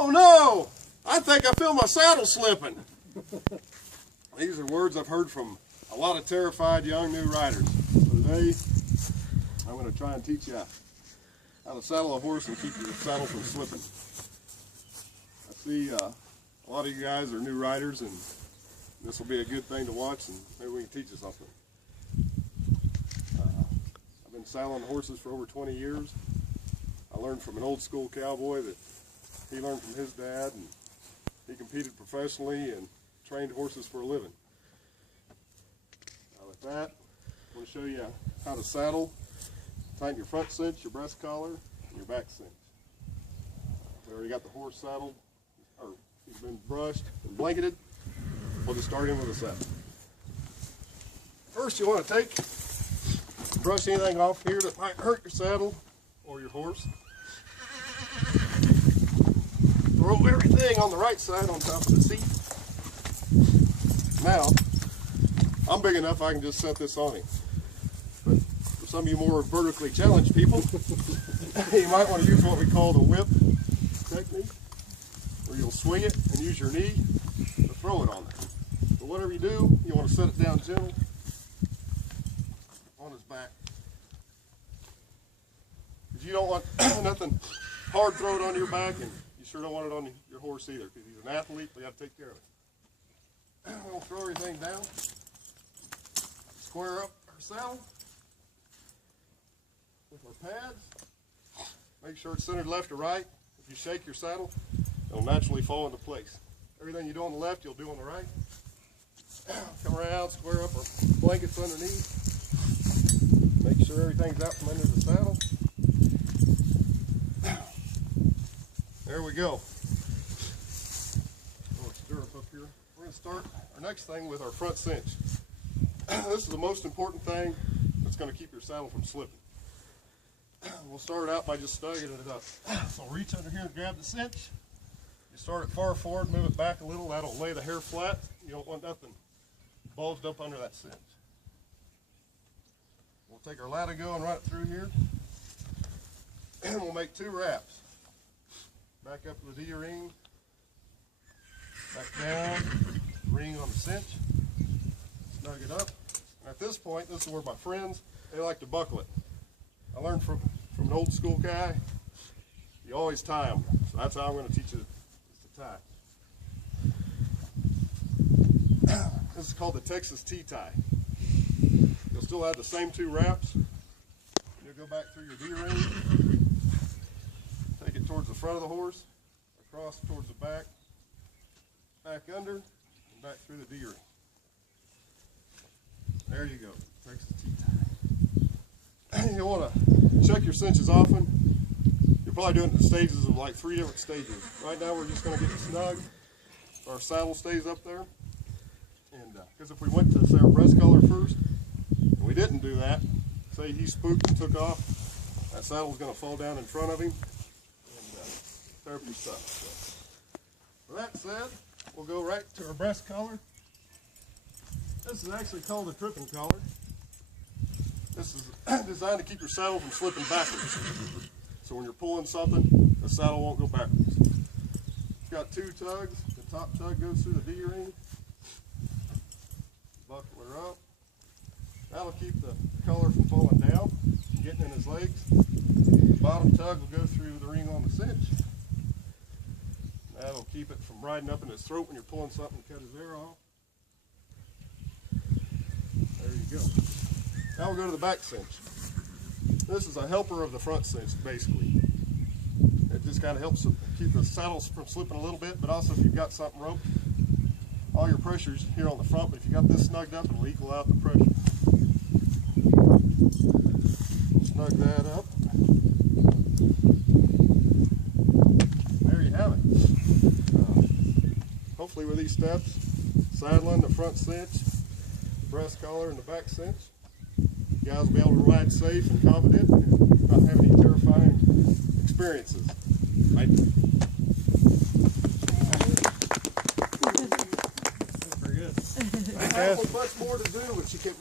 Oh no! I think I feel my saddle slipping. These are words I've heard from a lot of terrified young new riders. So today, I'm going to try and teach you how to saddle a horse and keep your saddle from slipping. I see a lot of you guys are new riders, and this will be a good thing to watch, and maybe we can teach you something. I've been saddling horses for over 20 years. I learned from an old school cowboy that he learned from his dad, and he competed professionally and trained horses for a living. Now with that, I'm going to show you how to saddle. Tighten your front cinch, your breast collar, and your back cinch. We already got the horse saddled, or he's been brushed and blanketed. We'll just start in with the saddle. First, you want to brush anything off here that might hurt your saddle or your horse. Throw everything on the right side on top of the seat. Now, I'm big enough I can just set this on him. But for some of you more vertically challenged people, you might want to use what we call the whip technique, where you'll swing it and use your knee to throw it on there. But whatever you do, you want to set it down gentle on his back. Because you don't want nothing hard thrown on your back, and you sure don't want it on your horse either, because he's an athlete, we got to take care of it. We'll throw everything down, square up our saddle with our pads. Make sure it's centered left or right. If you shake your saddle, it'll naturally fall into place. Everything you do on the left, you'll do on the right. Come around, square up our blankets underneath. Make sure everything's out from under the saddle. There we go. Stirrup up here. We're going to start our next thing with our front cinch. This is the most important thing that's going to keep your saddle from slipping. We'll start out by just snugging it up. So reach under here and grab the cinch. You start it far forward, move it back a little. That'll lay the hair flat. You don't want nothing bulged up under that cinch. We'll take our latigo and run it through here. And we'll make 2 wraps. Back up to the D-ring. Back down, ring on the cinch, snug it up. And at this point, this is where my friends, they like to buckle it. I learned from an old school guy, you always tie them. So that's how I'm going to teach you to tie. This is called the Texas T-tie. You'll still have the same 2 wraps. You'll go back through your D-ring, take it towards the front of the horse, across towards the back under, and back through the D-ring. There you go, Texas T-tie. You want to check your cinches often. You're probably doing it in stages of like 3 different stages. Right now we're just going to get it snug so our saddle stays up there. And because if we went to, say, our breast collar first, and we didn't do that, say he spooked and took off, that saddle's going to fall down in front of him and tear up your stuff. So, with that said, we'll go right to our breast collar. This is actually called a tripping collar. This is designed to keep your saddle from slipping backwards. So when you're pulling something, the saddle won't go backwards. It's got 2 tugs. The top tug goes through the D-ring. Buckle her up. That'll keep the collar from falling down, getting in his legs. The bottom tug will go through the ring on the cinch. That'll keep it from riding up in his throat when you're pulling something to cut his air off. There you go. Now we'll go to the back cinch. This is a helper of the front cinch, basically. It just kind of helps keep the saddles from slipping a little bit, but also if you've got something roped, all your pressure's here on the front, but if you got this snugged up, it'll equal out the pressure. Snug that up. There you have it. Hopefully with these steps, saddling, the front cinch, breast collar, and the back cinch, you guys will be able to ride safe and confident and not have any terrifying experiences. Thank you. That's pretty good. I have much more to do, but she kept